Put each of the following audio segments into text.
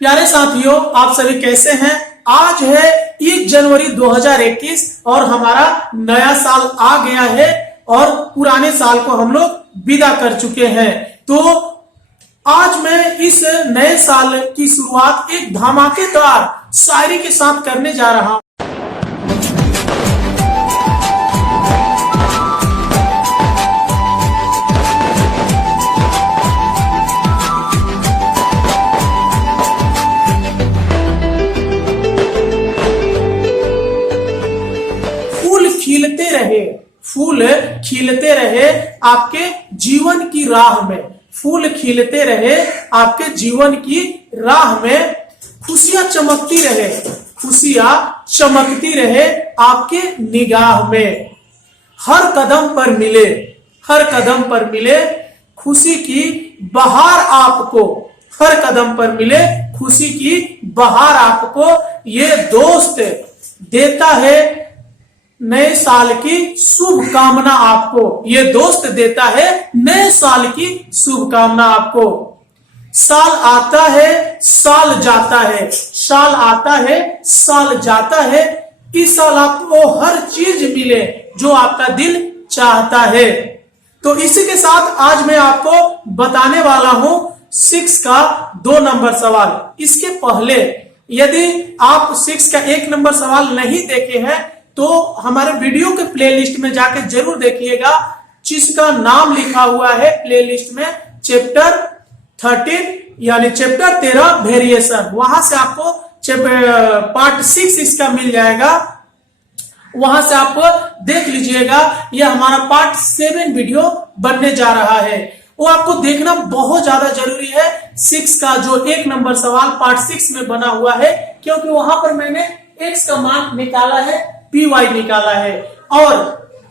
प्यारे साथियों, आप सभी कैसे हैं। आज है 1 जनवरी 2021 और हमारा नया साल आ गया है और पुराने साल को हम लोग विदा कर चुके हैं। तो आज मैं इस नए साल की शुरुआत एक धमाकेदार शायरी के साथ करने जा रहा हूं। फूल खिलते रहे आपके जीवन की राह में, फूल खिलते रहे आपके जीवन की राह में, खुशियां चमकती रहे, खुशियां चमकती रहे आपके निगाह में। हर कदम पर मिले, हर कदम पर मिले खुशी की बहार आपको, हर कदम पर मिले खुशी की बहार आपको। ये दोस्त देता है नए साल की शुभकामना आपको, ये दोस्त देता है नए साल की शुभकामना आपको। साल आता है साल जाता है, साल आता है साल जाता है, इस साल आपको हर चीज मिले जो आपका दिल चाहता है। तो इसी के साथ आज मैं आपको बताने वाला हूं 6 का 2 नंबर सवाल। इसके पहले यदि आप 6 का 1 नंबर सवाल नहीं देखे हैं तो हमारे वीडियो के प्लेलिस्ट में जाके जरूर देखिएगा, जिसका नाम लिखा हुआ है प्लेलिस्ट में चैप्टर 13 यानी चैप्टर 13 वेरिएशन। वहां से आपको पार्ट 6 इसका मिल जाएगा, वहां से आप देख लीजिएगा। यह हमारा पार्ट 7 वीडियो बनने जा रहा है, वो आपको देखना बहुत ज्यादा जरूरी है। 6 का जो 1 नंबर सवाल पार्ट 6 में बना हुआ है, क्योंकि वहां पर मैंने x का मान निकाला है, py निकाला है, और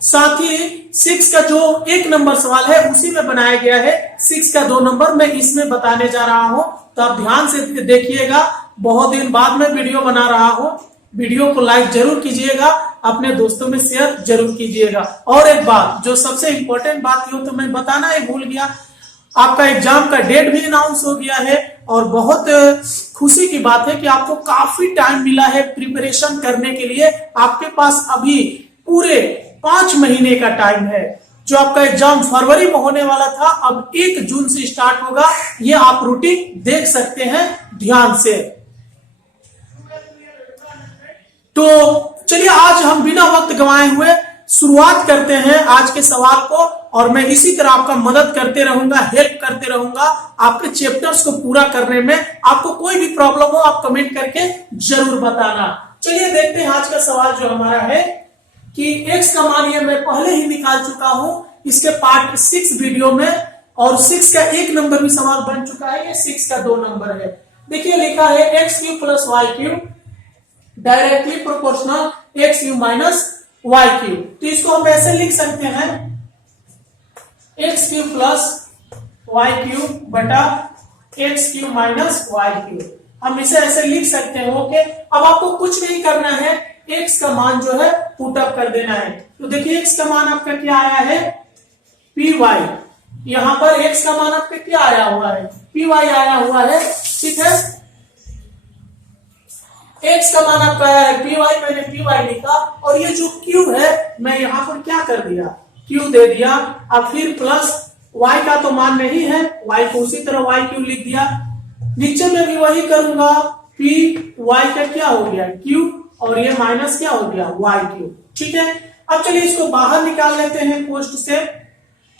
साथ ही 6 का जो 1 नंबर सवाल है उसी में बनाया गया है 6 का 2 नंबर मैं इसमें बताने जा रहा हूं। तो आप ध्यान से देखिएगा, बहुत दिन बाद में वीडियो बना रहा हूं। वीडियो को लाइक जरूर कीजिएगा, अपने दोस्तों में शेयर जरूर कीजिएगा। और एक बात जो सबसे इंपॉर्टेंट बात थी तो मैं बताना ही भूल गया, आपका एग्जाम का डेट भी अनाउंस हो गया है और बहुत खुशी की बात है कि आपको काफी टाइम मिला है प्रिपरेशन करने के लिए। आपके पास अभी पूरे 5 महीने का टाइम है। जो आपका एग्जाम फरवरी में होने वाला था अब 1 जून से स्टार्ट होगा, ये आप रूटीन देख सकते हैं ध्यान से। तो चलिए आज हम बिना वक्त गंवाए हुए शुरुआत करते हैं आज के सवाल को, और मैं इसी तरह आपका मदद करते रहूंगा, हेल्प करते रहूंगा आपके चैप्टर्स को पूरा करने में। आपको कोई भी प्रॉब्लम हो आप कमेंट करके जरूर बताना। चलिए देखते हैं आज का सवाल जो हमारा है कि x का मान ये मैं पहले ही निकाल चुका हूं इसके पार्ट 6 वीडियो में, और 6 का 1 नंबर भी सवाल बन चुका है, ये 6 का 2 नंबर है। देखिए लिखा है x³ plus y³ directly proportional x³ minus y³। तो इसको हम ऐसे लिख सकते हैं x³ प्लस y³ बटा x³ माइनस y³। हम इसे ऐसे लिख सकते हैं। ओके, अब आपको कुछ नहीं करना है, x का मान जो है पुटअप कर देना है। तो देखिए x का मान आपका क्या आया है, py। यहां पर x का मान आपका क्या आया हुआ है, py आया हुआ है, ठीक है। x का मान आपका आया है py, मैंने py लिखा, और ये जो q है मैं यहां पर क्या कर दिया, q दे दिया। अब फिर प्लस y का तो मान नहीं है, y को उसी तरह y³ लिख दिया। नीचे में भी वही करूंगा, py का क्या हो गया q, और ये माइनस क्या हो गया y³, ठीक है। अब चलिए इसको बाहर निकाल लेते हैं पोस्ट से।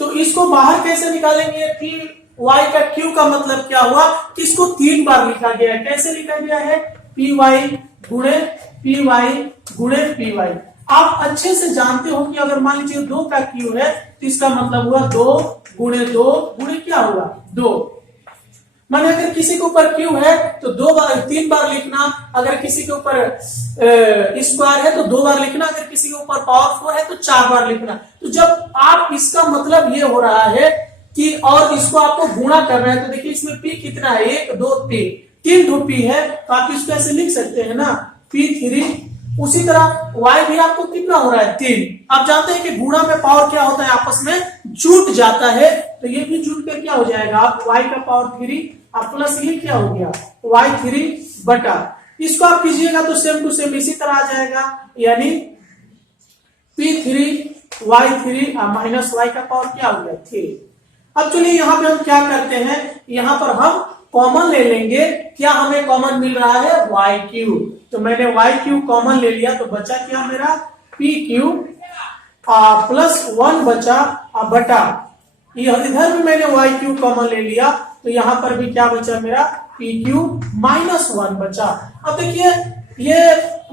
तो इसको बाहर कैसे निकालेंगे, py का q का मतलब क्या हुआ कि इसको 3 बार लिखा गया है। कैसे लिखा गया है, py गुणे py। आप अच्छे से जानते हो कि अगर मान लीजिए 2 का q है तो इसका मतलब हुआ 2 गुणे क्या हुआ 2। माने अगर किसी के ऊपर q है तो 3 बार लिखना, अगर किसी के ऊपर स्क्वायर है तो 2 बार लिखना, अगर किसी के ऊपर पावर 4 है तो 4 बार लिखना। तो जब आप इसका मतलब ये हो रहा है कि और इसको आपको गुणा कर रहे हैं, तो देखिए इसमें p कितना है, 1 2 3 p है, तो आप इसको ऐसे लिख सकते हैं ना, p3। उसी तरह y भी आपको कितना हो रहा है 3। आप जानते हैं कि गुणा में पावर क्या होता है, आपस में जुट जाता है, तो ये भी जुट कर क्या हो जाएगा, आप y का पावर 3 अब प्लस ये क्या हो गया y3 बटा, इसको आप कीजिएगा तो सेम टू सेम इसी तरह आ जाएगा, यानी p3y3 माइनस y का पावर क्या हो गया 3। अब चलिए यहाँ पे हम क्या करते हैं, यहाँ पर हम कॉमन ले लेंगे, क्या हमें कॉमन मिल रहा है y3, तो मैंने y3 कॉमन ले लिया तो बचा क्या मेरा pq प्लस 1 बचा बटा, इधर भी मैंने y3 कॉमन ले लिया तो यहाँ पर भी क्या बचा मेरा pq माइनस 1 बचा। अब देखिए ये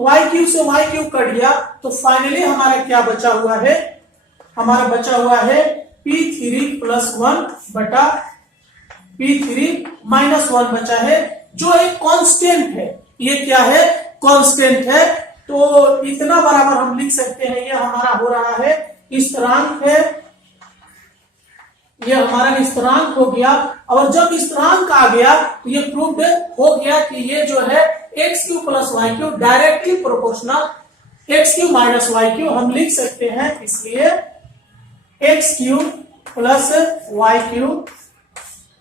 y3 से y3 कट गया तो फाइनली हमारा क्या बचा हुआ है, हमारा बचा हुआ है p3 प्लस 1 बटा p3 माइनस 1 बचा है, जो एक कांस्टेंट है, ये क्या है कांस्टेंट है, तो इतना बराबर हम लिख सकते हैं, ये हमारा हो रहा है स्थिरांक है, ये हमारा स्थिरांक हो गया। और जब स्थिरांक आ गया तो ये प्रूव्ड हो गया कि ये जो है x3 plus y3 directly proportional x3 minus y3 हम लिख सकते हैं, इसलिए x3 plus y3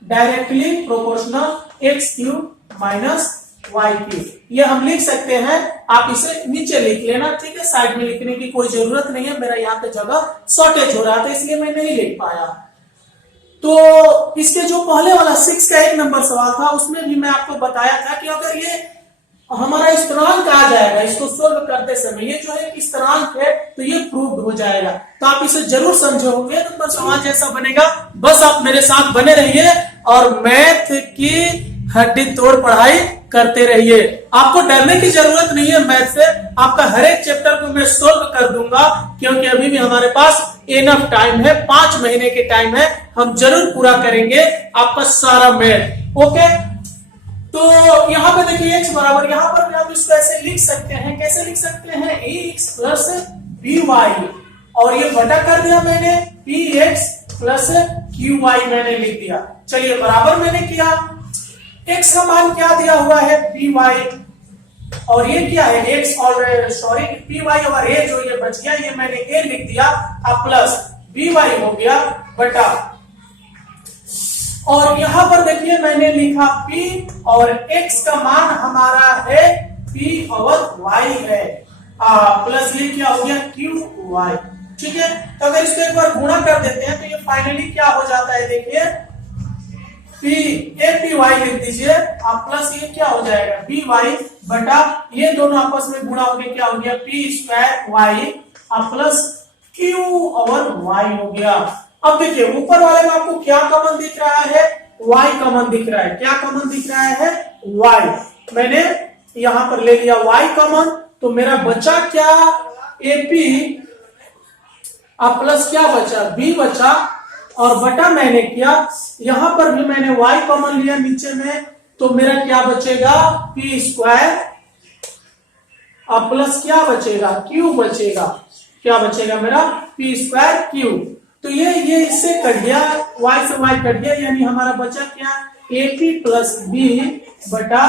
directly proportional x3 minus y3, ये हम लिख सकते हैं। आप इसे नीचे लिख लेना, ठीक है, साइड में लिखने की कोई जरूरत नहीं है, मेरा यहाँ पे जगह शॉर्टेज हो रहा था इसलिए मैं नहीं लिख पाया। तो इसके जो पहले वाला 6 का 1 नंबर सवाल था उसमें भी मैं आपको बताया था कि अगर ये हमारा स्थिरांक आ जाएगा, इसको सोल्व करते समय ये जो है कि स्थिरांक है तो ये प्रूव्ड हो जाएगा, तो आप इसे जरूर समझे होंगे। नंबर सवाल जैसा बनेगा, बस आप मेरे साथ बने रहिए और मैथ की हड्डी तोड़ पढ़ाई करते रहिए। आपको डरने की जरूरत नहीं है मैथ से, आपका हर एक चैप्टर को मैं सोल्व कर दूंगा, क्योंकि अभी भी हमारे पास इनफ टाइम है, 5 महीने के टाइम है, हम जरूर पूरा करेंगे आपका सारा मैथ। ओके, तो यहाँ पे देखिए x बराबर, यहाँ पर भी हम इसको ऐसे लिख सकते हैं, कैसे लिख सकते हैं ax प्लस by, और ये बटा कर दिया मैंने px प्लस qy मैंने लिख दिया। चलिए बराबर मैंने किया, x का मान क्या दिया हुआ है py, और ये क्या है x और सॉरी py और a जो ये बच गया ये मैंने a लिख दिया, अब प्लस by हो गया बटा, और यहां पर देखिए मैंने लिखा p और x का मान हमारा है p और y है, प्लस ये क्या हो गया qy, ठीक है। तो अगर इसको एक बार गुणा कर देते हैं तो ये फाइनली क्या हो जाता है, देखिए py लिख दीजिए, आप प्लस ये क्या हो जाएगा by बटा, ये दोनों आपस में गुणा होकर क्या हो गया p स्क्वायर y, आप प्लस q और y हो गया। अब देखिए ऊपर वाले में आपको क्या कॉमन दिख रहा है, y कॉमन दिख रहा है, क्या कॉमन दिख रहा है y, मैंने यहां पर ले लिया y कॉमन, तो मेरा बचा क्या ap, अब प्लस क्या बचा b बचा, और बटा मैंने किया, यहां पर भी मैंने y कॉमन लिया नीचे में, तो मेरा क्या बचेगा p स्क्वायर, अब प्लस क्या बचेगा q बचेगा, क्या बचेगा मेरा p स्क्वायर q, तो ये इससे कट गया, y से y कट गया, यानी हमारा बचा क्या ap प्लस b बटा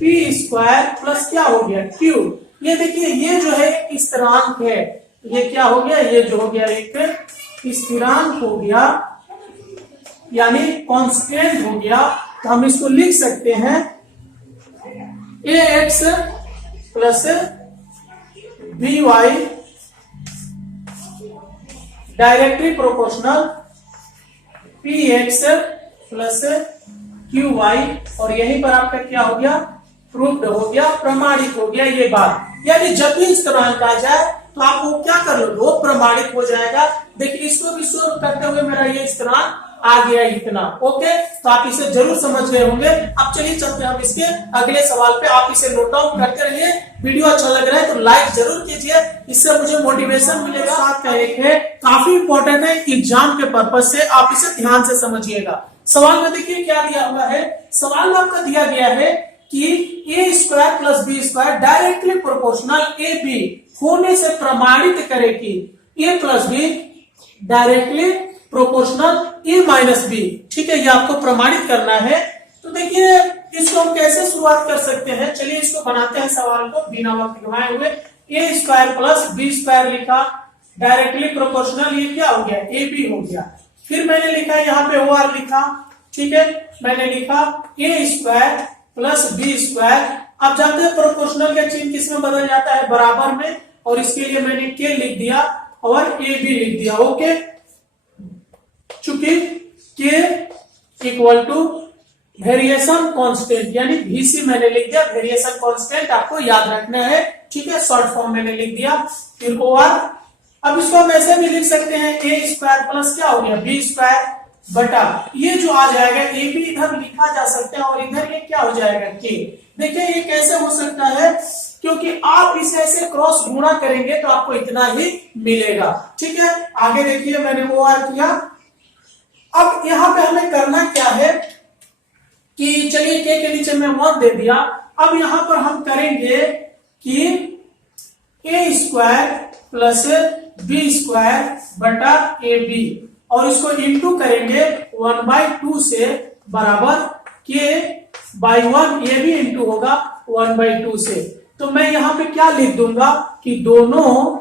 p स्क्वायर प्लस क्या हो गया q। ये देखिए ये जो है स्थिरांक है, ये क्या हो गया, ये जो हो गया एक स्थिरांक हो गया, यानी कांस्टेंट हो गया, तो हम इसको लिख सकते हैं ax plus by directly proportional px plus qy, और यहीं पर आपका क्या हो गया प्रूव्ड हो गया, प्रमाणित हो गया ये बात। यानी जब भी स्थिरांक आ जाए तो आप वो क्या कर लो, वो प्रमाणित हो जाएगा। देखिए इसको भी सोल्व करते हुए मेरा ये स्थिरांक आ गया इतना। ओके, तो आप इसे जरूर समझ गए होंगे। अब चलिए चलते हैं हम इसके अगले सवाल पे, आप इसे नोट डाउन करते रहिए। वीडियो अच्छा लग रहा है तो लाइक जरूर कीजिए, इससे मुझे मोटिवेशन मिलेगा। साथ का एक है, काफी इंपॉर्टेंट है एग्जाम के पर्पज से, आप इसे ध्यान से समझिएगा। सवाल में देखिए क्या दिया हुआ है, सवाल में आपका दिया गया है कि A square plus B square directly proportional A B होने से प्रमाणित करे कि A plus B directly proportional A minus B. ठीक है, ये आपको प्रमाणित करना है। तो देखिए इसको हम कैसे शुरुआत कर सकते हैं, चलिए इसको बनाते हैं सवाल को बिना वक्त गंवाए हुए। ए स्क्वायर प्लस बी स्क्वायर लिखा, डायरेक्टली प्रोपोर्शनल ये क्या हो गया ए बी हो गया। फिर मैंने लिखा यहाँ पे ओ आर लिखा, ठीक है, मैंने लिखा ए स्क्वायर प्लस बी स्क्वायर। अब जानते हैं प्रोपोर्शनल का चिन्ह किस में बदल जाता है, बराबर में, और इसके लिए मैंने के लिख दिया और ए भी लिख दिया। ओके, चूंकि के इक्वल टू वेरिएशन कांस्टेंट यानी VC मैंने लिख दिया, वेरिएशन कांस्टेंट आपको याद रखना है, ठीक है, शॉर्ट फॉर्म मैंने लिख दिया। फिर OR, अब इसको हम ऐसे भी लिख सकते हैं ए स्क्वायर प्लस क्या हो गया बी स्क्वायर बटा ये जो आ जाएगा ए भी इधर लिखा जा सकता है और इधर ये क्या हो जाएगा के। देखिए ये कैसे हो सकता है, क्योंकि आप इसे ऐसे क्रॉस गुणा करेंगे तो आपको इतना ही मिलेगा। ठीक है, आगे देखिए मैंने OR किया। अब यहाँ पे हमें करना क्या है कि चलिए के नीचे में 1 दे दिया। अब यहां पर हम करेंगे कि A square plus B square बटा ए बी और इसको इंटू करेंगे 1/2 से बराबर के बाई 1, ये भी इंटू होगा 1/2 से। तो मैं यहां पे क्या लिख दूंगा कि दोनों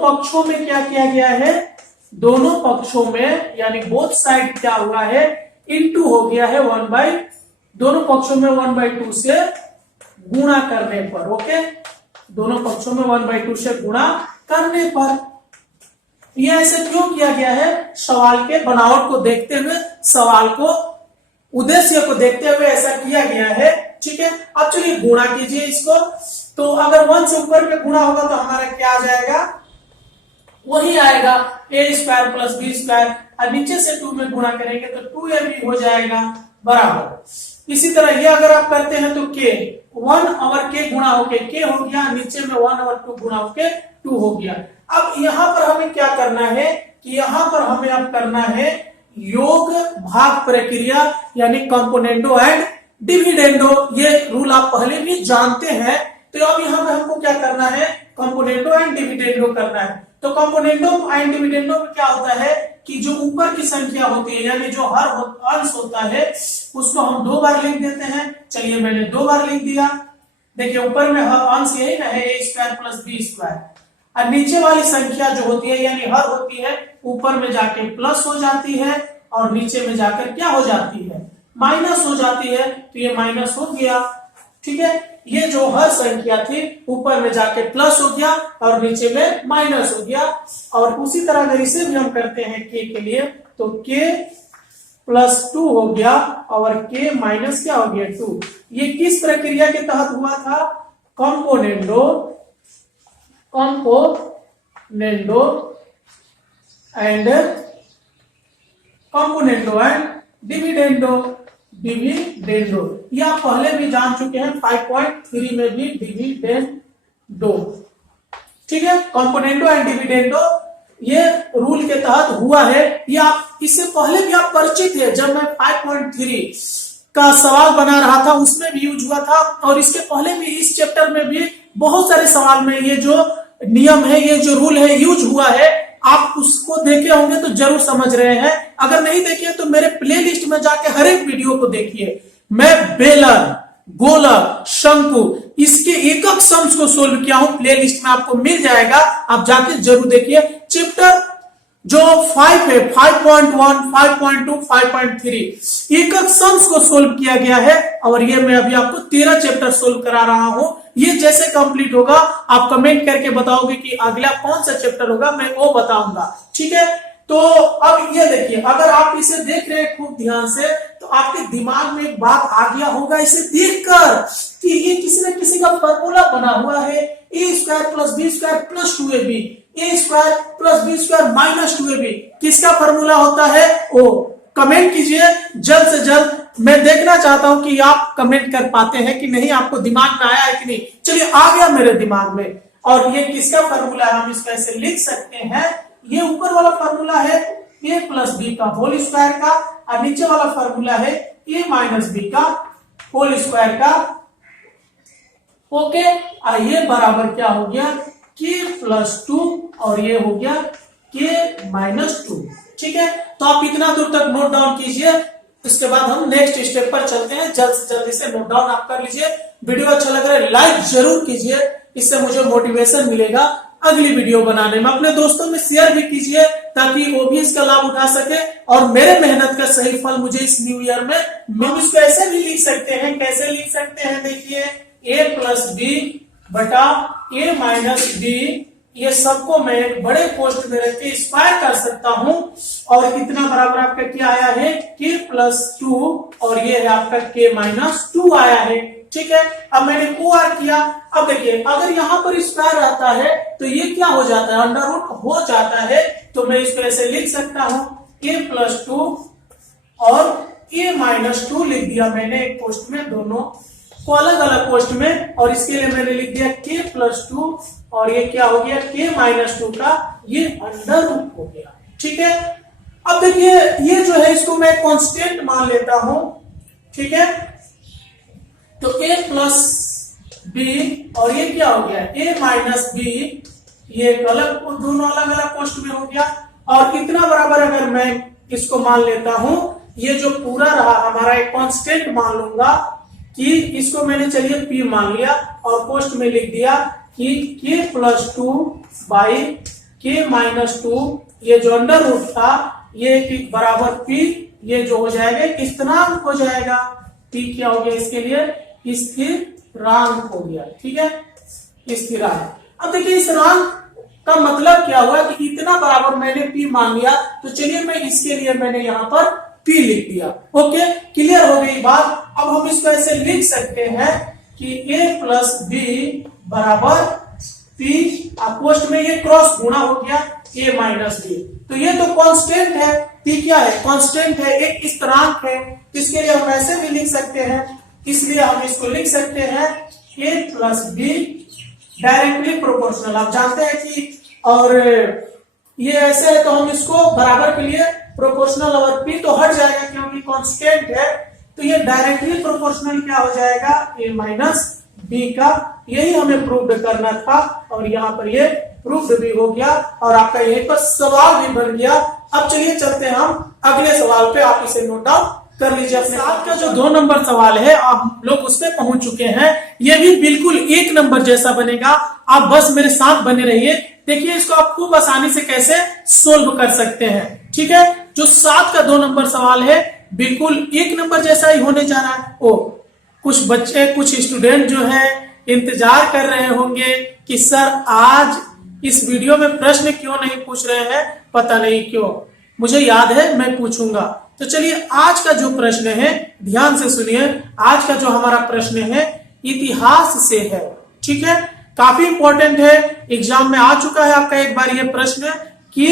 पक्षों में क्या किया गया है, दोनों पक्षों में यानी बोथ साइड क्या हुआ है इंटू हो गया है दोनों पक्षों में 1/2 से गुणा करने पर। ओके, दोनों पक्षों में 1/2 से गुणा करने पर। यह ऐसे क्यों किया गया है, सवाल के बनावट को देखते हुए, सवाल को उद्देश्य को देखते हुए ऐसा किया गया है। ठीक है, अब चलिए गुणा कीजिए इसको। तो अगर 1 से ऊपर में गुणा होगा तो हमारा क्या आ जाएगा, वही आएगा ए स्क्वायर प्लस बी स्क्वायर, और नीचे से 2 में गुणा करेंगे तो 2ab हो जाएगा बराबर। इसी तरह ये अगर आप करते हैं तो के 1 और के गुणा होके के हो गया, नीचे में 1 और 2 गुणा होके 2 हो गया। अब यहां पर हमें क्या करना है कि यहां पर हमें अब करना है योग भाग प्रक्रिया यानी कंपोनेंडो एंड डिविडेंडो। ये रूल आप पहले भी जानते हैं। तो अब यहाँ पे हमको क्या करना है, कंपोनेंडो एंड डिविडेंडो करना है। तो कंपोनेंडो एंड डिविडेंडो में क्या होता है कि जो ऊपर की संख्या होती है यानी जो हर अंश होता है उसको हम 2 बार लिख देते हैं। चलिए मैंने 2 बार लिख दिया। देखिए ऊपर में हर अंश यही ना है A square plus B square, और नीचे वाली संख्या जो होती है यानी हर होती है ऊपर में जाके प्लस हो जाती है और नीचे में जाकर क्या हो जाती है, माइनस हो जाती है। तो ये माइनस हो गया। ठीक है, ये जो हर संख्या थी ऊपर में जाके प्लस हो गया और नीचे में माइनस हो गया। और उसी तरह अगर इसे भी हम करते हैं के लिए तो के प्लस 2 हो गया और के माइनस क्या हो गया 2। ये किस प्रक्रिया के तहत हुआ था, कंपोनेंडो एंड डिविडेंडो। ये आप पहले भी जान चुके हैं 5.3 में भी डिविडेंडो। ठीक है, कंपोनेंडो एंड डिविडेंडो ये रूल के तहत हुआ है। ये आप इससे पहले भी आप परिचित है, जब मैं 5.3 का सवाल बना रहा था उसमें भी यूज हुआ था, और इसके पहले भी इस चैप्टर में भी बहुत सारे सवाल में ये जो नियम है, ये जो रूल है यूज हुआ है। आप उसको देखे होंगे तो जरूर समझ रहे हैं, अगर नहीं देखे तो मेरे प्लेलिस्ट में जाके हर एक वीडियो को देखिए। मैं बेलर, गोलक, शंकु इसके एकक सम्स को सोल्व किया हूं, प्लेलिस्ट में आपको मिल जाएगा, आप जाके जरूर देखिए। चैप्टर जो 5 है 5.1, 5.2, 5.3 एकक सम्स को सोल्व किया गया है, और ये मैं अभी आपको 13 चैप्टर सोल्व करा रहा हूं। ये जैसे कंप्लीट होगा आप कमेंट करके बताओगे कि अगला कौन सा चैप्टर होगा, मैं वो बताऊंगा। ठीक है, तो अब ये देखिए, अगर आप इसे देख रहे हैं खूब ध्यान से तो आपके दिमाग में एक बात आ गया होगा इसे देखकर कि ये किसी न किसी का फॉर्मूला बना हुआ है, A square plus B square plus 2ab, A square plus B square minus 2ab। किसका फॉर्मूला होता है वो कमेंट कीजिए जल्द से जल्द। मैं देखना चाहता हूं कि आप कमेंट कर पाते हैं कि नहीं, आपको दिमाग में आया है कि नहीं। चलिए आ गया मेरे दिमाग में, और ये किसका फॉर्मूला है, हम इसको ऐसे लिख सकते हैं। ये ऊपर वाला फॉर्मूला है ए प्लस बी का होल स्क्वायर का, और नीचे वाला फॉर्मूला है ए माइनस बी का होल स्क्वायर का। ओके, और ये बराबर क्या हो गया के प्लस 2 और ये हो गया के माइनस 2। ठीक है, तो आप इतना दूर तक नोट डाउन कीजिए, इसके बाद हम नेक्स्ट स्टेप पर चलते हैं। जल्द से जल्दी से नोट डाउन आप कर लीजिए। वीडियो अच्छा लग रहा है लाइक जरूर कीजिए, इससे मुझे मोटिवेशन मिलेगा अगली वीडियो बनाने में। अपने दोस्तों में शेयर भी कीजिए ताकि वो भी इसका लाभ उठा सके और मेरे मेहनत का सही फल मुझे इस न्यू ईयर में। हम इसको ऐसे भी लिख सकते हैं, कैसे लिख सकते हैं, देखिए a प्लस बी बटा a माइनस बी, ये सबको मैं एक बड़े पोस्ट में रख के स्क्वायर कर सकता हूं और कितना बराबर आपका क्या आया है k प्लस 2 और ये है आपका k माइनस 2 आया है। ठीक है, अब मैंने OR किया। अब देखिए अगर यहाँ पर स्क्वायर आता है तो ये क्या हो जाता है, अंडर रूट हो जाता है, तो मैं इसको ऐसे लिख सकता हूं a प्लस 2 और a माइनस 2 लिख दिया मैंने एक पोस्ट में, दोनों को अलग अलग पोस्ट में, और इसके लिए मैंने लिख दिया k प्लस 2 और ये क्या हो गया k माइनस 2 का ये अंडर रूट हो गया। ठीक है, अब देखिए ये जो है इसको मैं कांस्टेंट मान लेता हूं। ठीक है, तो a प्लस बी और ये क्या हो गया a माइनस बी, ये अलग, दोनों अलग अलग पोस्ट में हो गया। और कितना बराबर अगर मैं इसको मान लेता हूं, ये जो पूरा रहा हमारा एक कांस्टेंट मान लूंगा कि इसको मैंने चलिए p मान लिया और पोस्ट में लिख दिया कि k plus 2 by k minus 2, ये जो अंडर रूट था ये बराबर p, ये जो हो जाएगा कितना हो जाएगा, p क्या हो गया इसके लिए स्थिरांक हो गया। ठीक है, स्थिरांक। अब देखिए इस रांक का मतलब क्या हुआ कि इतना बराबर मैंने p मान लिया, तो चलिए मैं इसके लिए मैंने यहाँ पर p लिख दिया। ओके, क्लियर हो गई बात। अब हम इसको ऐसे लिख सकते हैं कि a प्लस बी बराबर p, पोस्ट में ये क्रॉस गुणा हो गया a माइनस बी, तो ये तो कांस्टेंट है, p क्या है, कांस्टेंट है, एक स्थिरांक है, इसके लिए हम ऐसे भी लिख सकते हैं, इसलिए हम इसको लिख सकते हैं a plus B directly proportional. आप जानते हैं कि और ये ऐसे है तो हम इसको बराबर के लिए प्रोपोर्शनल और p तो हट जाएगा क्योंकि कांस्टेंट है, तो ये डायरेक्टली प्रोपोर्शनल क्या हो जाएगा a माइनस बी का। यही हमें प्रूव करना था और यहाँ पर ये प्रूफ भी हो गया और आपका यहीं पर सवाल भी बन गया। अब चलिए चलते हैं हम अगले सवाल पे, आप इसे नोट डाउन कर लीजिए। अपने साथ का जो 2 नंबर सवाल है आप लोग उस पे पहुंच चुके हैं, ये भी बिल्कुल 1 नंबर जैसा बनेगा, आप बस मेरे साथ बने रहिए। देखिए इसको आप खूब आसानी से कैसे सोल्व कर सकते हैं। ठीक है, जो 7 का 2 नंबर सवाल है बिल्कुल 1 नंबर जैसा ही होने जा रहा है। कुछ बच्चे, कुछ स्टूडेंट जो है इंतजार कर रहे होंगे कि सर आज इस वीडियो में प्रश्न क्यों नहीं पूछ रहे हैं, पता नहीं क्यों, मुझे याद है मैं पूछूंगा। तो चलिए आज का जो प्रश्न है ध्यान से सुनिए। आज का जो हमारा प्रश्न है इतिहास से है। ठीक है, काफी इंपॉर्टेंट है, एग्जाम में आ चुका है आपका एक बार ये प्रश्न कि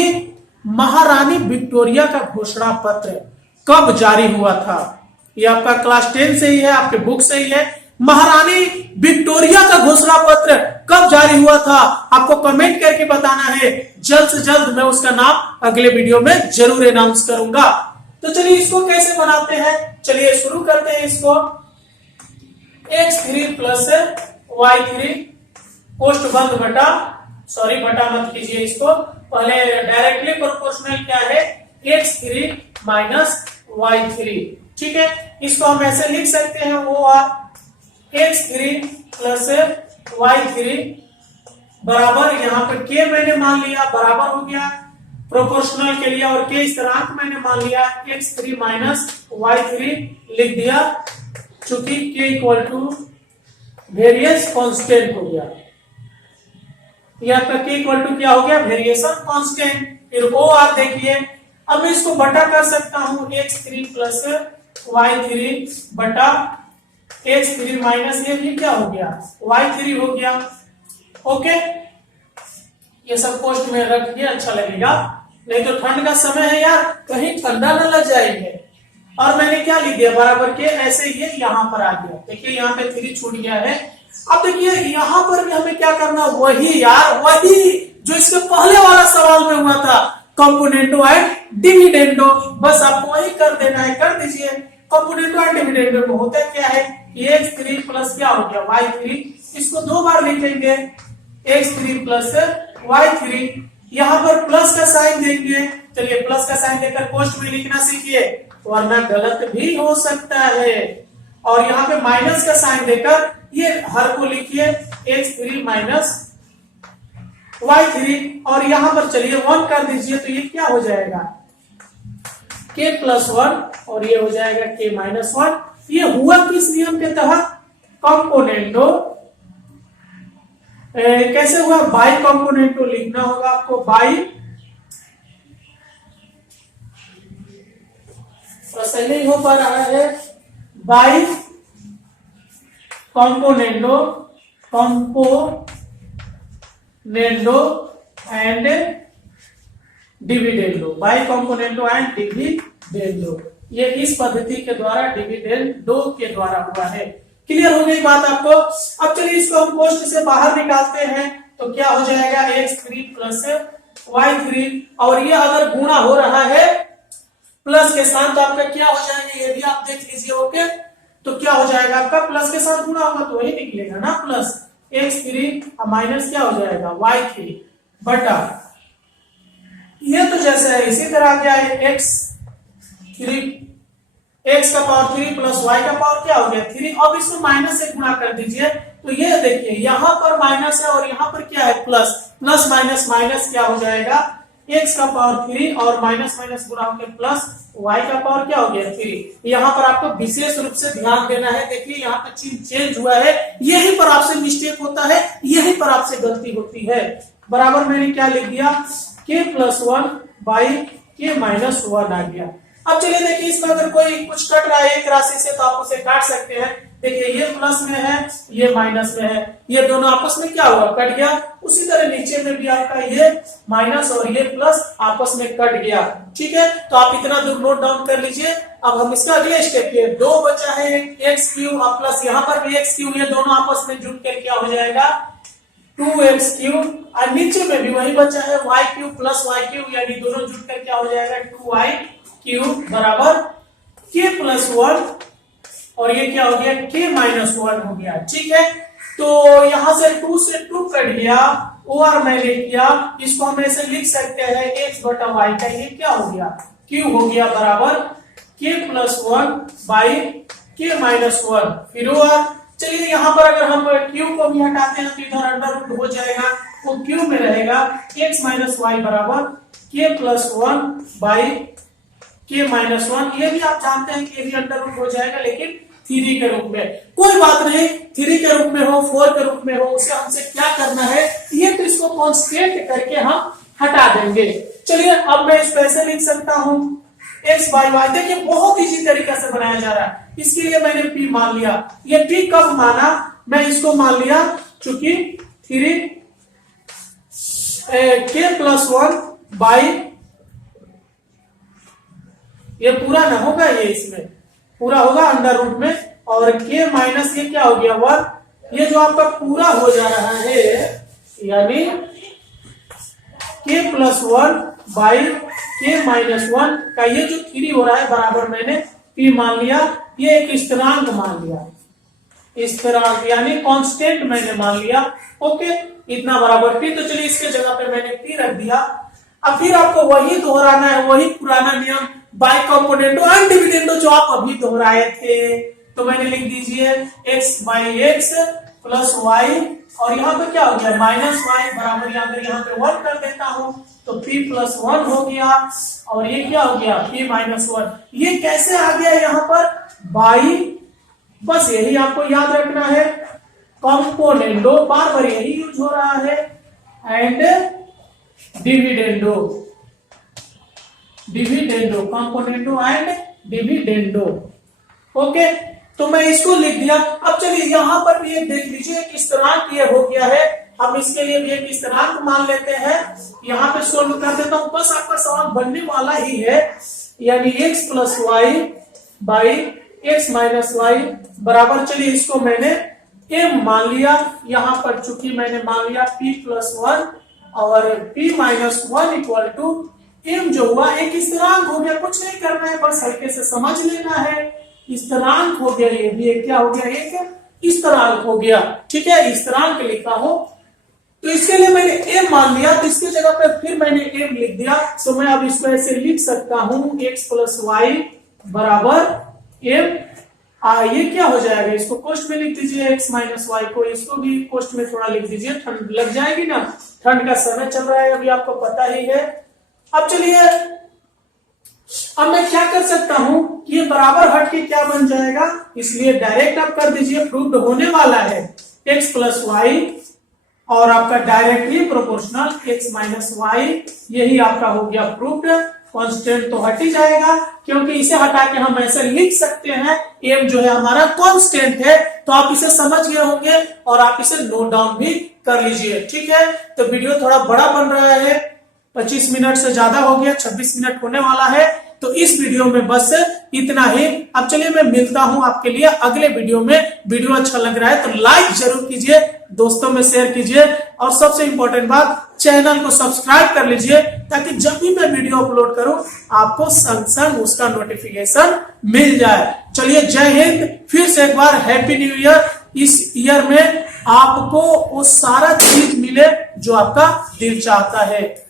महारानी विक्टोरिया का घोषणा पत्र कब जारी हुआ था। ये आपका क्लास 10 से ही है, आपके बुक से ही है। महारानी विक्टोरिया का घोषणा पत्र कब जारी हुआ था, आपको कमेंट करके बताना है। जल्द से जल्द मैं उसका नाम अगले वीडियो में जरूर अनाउंस करूंगा। तो चलिए इसको कैसे बनाते हैं, चलिए शुरू करते हैं इसको। x3 प्लस y3 पोस्ट बंद बटा, सॉरी बटा मत कीजिए इसको, पहले डायरेक्टली प्रोपोर्शनल क्या है x3 माइनस y3। ठीक है, इसको हम ऐसे लिख सकते हैं वो x3 प्लस y3 बराबर, यहाँ पे k मैंने मान लिया बराबर हो गया प्रोपोर्शनल के लिए और k स्थिरांक मैंने मान लिया x3 माइनस y3 लिख दिया, चूंकि k equal to variance constant हो गया। यहाँ पे k इक्वल टू क्या हो गया, वेरिएशन कांस्टेंट। फिर OR देखिए, अब मैं इसको बटा कर सकता हूं x3 प्लस y3 बटा x3 माइनस ये भी क्या हो गया y3 हो गया। ओके, ये सब पोस्ट में रखिए, अच्छा लगेगा, नहीं तो ठंड का समय है यार, कहीं ठंडा न लग जाएंगे। और मैंने क्या लिख दिया बराबर के, ऐसे ये यहाँ पर आ गया। देखिए यहाँ पे 3 छूट गया है। अब देखिए यहाँ पर भी हमें क्या करना, वही यार, वही जो इसके पहले वाला सवाल में हुआ था, कंपोनेंटो एंड डिविडेंडो, बस आपको वही कर देना है, कर दीजिए। कंपोनेंटो एंड डिविडेंडो में होता क्या है, x3 प्लस क्या हो गया y3, इसको 2 बार लिखेंगे x3 प्लस y3, यहाँ पर प्लस का साइन देंगे। चलिए प्लस का साइन देकर पोस्ट में लिखना सीखिए, वरना गलत भी हो सकता है। और यहाँ पे माइनस का साइन देकर ये हर को लिखिए x3 माइनस y3 और यहां पर चलिए 1 कर दीजिए तो ये क्या हो जाएगा k प्लस 1 और ये हो जाएगा k माइनस 1। ये हुआ किस नियम के तहत? कंपोनेंटो कैसे हुआ? बाई कंपोनेंटो लिखना होगा आपको, बाई सही नहीं हो पा रहा है, by कंपोनेंटो and dividendo, by कंपोनेंटो and dividendo. ये इस पद्धति के द्वारा डिविडेंडो के द्वारा हुआ है। क्लियर हो गई बात आपको? अब चलिए इसको हम कोष्ठ से बाहर निकालते हैं तो क्या हो जाएगा x3 प्लस y3 और ये अगर गुणा हो रहा है प्लस के साथ तो आपका क्या हो जाएगा ये भी आप देख लीजिए। ओके, तो क्या हो जाएगा आपका प्लस के साथ गुणा होगा तो वही निकलेगा ना, प्लस x3 माइनस क्या हो जाएगा y3 बटा ये तो जैसे है इसी तरह आ गया है x का पावर 3 प्लस y का पावर क्या हो गया 3। अब इसको माइनस से गुणा कर दीजिए तो ये देखिए यहाँ पर माइनस है और यहाँ पर क्या है प्लस, प्लस माइनस माइनस क्या हो जाएगा x का पावर 3 और माइनस माइनस गुणा होकर प्लस y का पावर क्या हो गया 3। यहाँ पर आपको विशेष रूप से ध्यान देना है। देखिए यहाँ पर चिन्ह चेंज हुआ है, यहीं पर आपसे मिस्टेक होता है, यहीं पर आपसे गलती होती है। बराबर मैंने क्या लिख दिया k plus 1 by k minus 1 आ गया। अब चलिए देखिए इसमें अगर कोई कुछ कट रहा है एक राशि से तो आप उसे काट सकते हैं। देखिए ये प्लस में है ये माइनस में है, ये दोनों आपस में क्या हुआ कट गया। उसी तरह नीचे में भी आपका ये माइनस और ये प्लस आपस में कट गया। ठीक है, तो आप इतना दूर नोट डाउन कर लीजिए। अब हम इसका अगले स्टेप के 2 बचा है एक्स क्यूब और प्लस यहाँ पर भी एक्स क्यूब, ये दोनों आपस में जुड़ कर क्या हो जाएगा 2x क्यूब और नीचे में भी वही बचा है y cube plus y cube, यानी दोनों जुड़कर क्या हो जाएगा 2y क्यूब बराबर k प्लस 1 और ये क्या हो गया k माइनस 1 हो गया। ठीक है, तो यहां से 2 से 2 कट गया और मैंने किया इसको हम ऐसे लिख सकते हैं x बटा y का ये क्या हो गया q हो गया बराबर k plus 1 by k minus 1। फिर और चलिए यहाँ पर अगर हम q को भी हटाते हैं तो इधर अंडर रूट हो जाएगा, वो q में रहेगा x माइनस वाई बराबर k plus 1 by k minus 1। ये भी आप जानते हैं कि भी अंडर रूट हो जाएगा लेकिन 3 के रूप में। कोई बात नहीं, 3 के रूप में हो 4 के रूप में हो, उसे हमसे क्या करना है ये तो इसको कांस्टेंट करके हम हटा देंगे। चलिए अब मैं इसको ऐसे लिख सकता हूं x बाई वाई। देखिए बहुत इजी तरीका से बनाया जा रहा है, इसके लिए मैंने p मान लिया। ये p कब माना, मैं इसको मान लिया चूंकि 3 k प्लस 1 बाई ये पूरा ना होगा, ये इसमें पूरा होगा अंडर रूट में और k माइनस ये क्या हो गया 1। ये जो आपका पूरा हो जा रहा है यानी k plus 1 by k minus 1 का ये जो 3 हो रहा है बराबर मैंने p मान लिया, ये एक स्थिरांक मान लिया, स्थिरांक यानी कांस्टेंट मैंने मान लिया। ओके, इतना बराबर p। तो चलिए इसके जगह पे मैंने p रख दिया। अब फिर आपको वही दोहराना है, वही पुराना नियम बाई कंपोनेंटो एंड डिविडेंडो जो आप अभी दोहराए थे। तो मैंने लिख दीजिए x by X plus Y और यहाँ पे क्या हो गया माइनस वाई बराबर यहाँ पे 1 कर देता हूं तो p प्लस 1 हो गया और ये क्या हो गया p माइनस 1। ये कैसे आ गया यहाँ पर बाई, बस यही आपको याद रखना है, कंपोनेंटो बार बार यही यूज हो रहा है and dividendo, dividendo कंपोनेंटो and dividendo. Okay, तो मैं इसको लिख दिया। अब चलिए यहाँ पर भी एक देख लीजिए एक स्थिरांक ये हो गया है, हम इसके लिए भी एक स्थिरांक मान लेते हैं। यहाँ पे सोल्व कर देता हूं, बस आपका सवाल बनने वाला ही है यानी x plus Y by X minus Y बराबर, चलिए इसको मैंने m मान लिया। यहाँ पर चूंकि मैंने मान लिया p प्लस 1 और p minus 1 equal to m जो हुआ एक स्थिरांक हो गया, कुछ नहीं करना है बस हल्के से समझ लेना है। स्थिरांक हो गया, ये भी एक क्या हो गया एक स्थिरांक हो गया। ठीक है, स्थिरांक लिखा हो तो इसके लिए मैंने m मान लिया, तो इसकी जगह पे फिर मैंने m लिख दिया। तो मैं अब इसको ऐसे लिख सकता हूं x प्लस वाई बराबर m ये क्या हो जाएगा, इसको कोष्ट में लिख दीजिए x माइनस वाई को, इसको भी कोष्ट में थोड़ा लिख दीजिए, ठंड लग जाएगी ना, ठंड का समय चल रहा है अभी, आपको पता ही है। अब चलिए, अब मैं क्या कर सकता हूं, ये बराबर हट के क्या बन जाएगा, इसलिए डायरेक्ट आप कर दीजिए, प्रूव्ड होने वाला है x प्लस वाई और आपका directly proportional x minus Y, यही आपका हो गया प्रूव्ड। कांस्टेंट तो हट ही जाएगा, क्योंकि इसे हटा के हम ऐसे लिख सकते हैं m जो है हमारा कांस्टेंट है, तो आप इसे समझ गए होंगे और आप इसे नोट डाउन भी कर लीजिए। ठीक है, तो वीडियो थोड़ा बड़ा बन रहा है, 25 मिनट से ज्यादा हो गया, 26 मिनट होने वाला है, तो इस वीडियो में बस इतना ही। अब चलिए मैं मिलता हूं आपके लिए अगले वीडियो में। वीडियो अच्छा लग रहा है तो लाइक जरूर कीजिए, दोस्तों में शेयर कीजिए, और सबसे इंपॉर्टेंट बात, चैनल को सब्सक्राइब कर लीजिए, ताकि जब भी मैं वीडियो अपलोड करूं आपको संग संग उसका नोटिफिकेशन मिल जाए। चलिए, जय हिंद, फिर से एक बार हैप्पी न्यू ईयर। इस ईयर में आपको वो सारा चीज मिले जो आपका दिल चाहता है।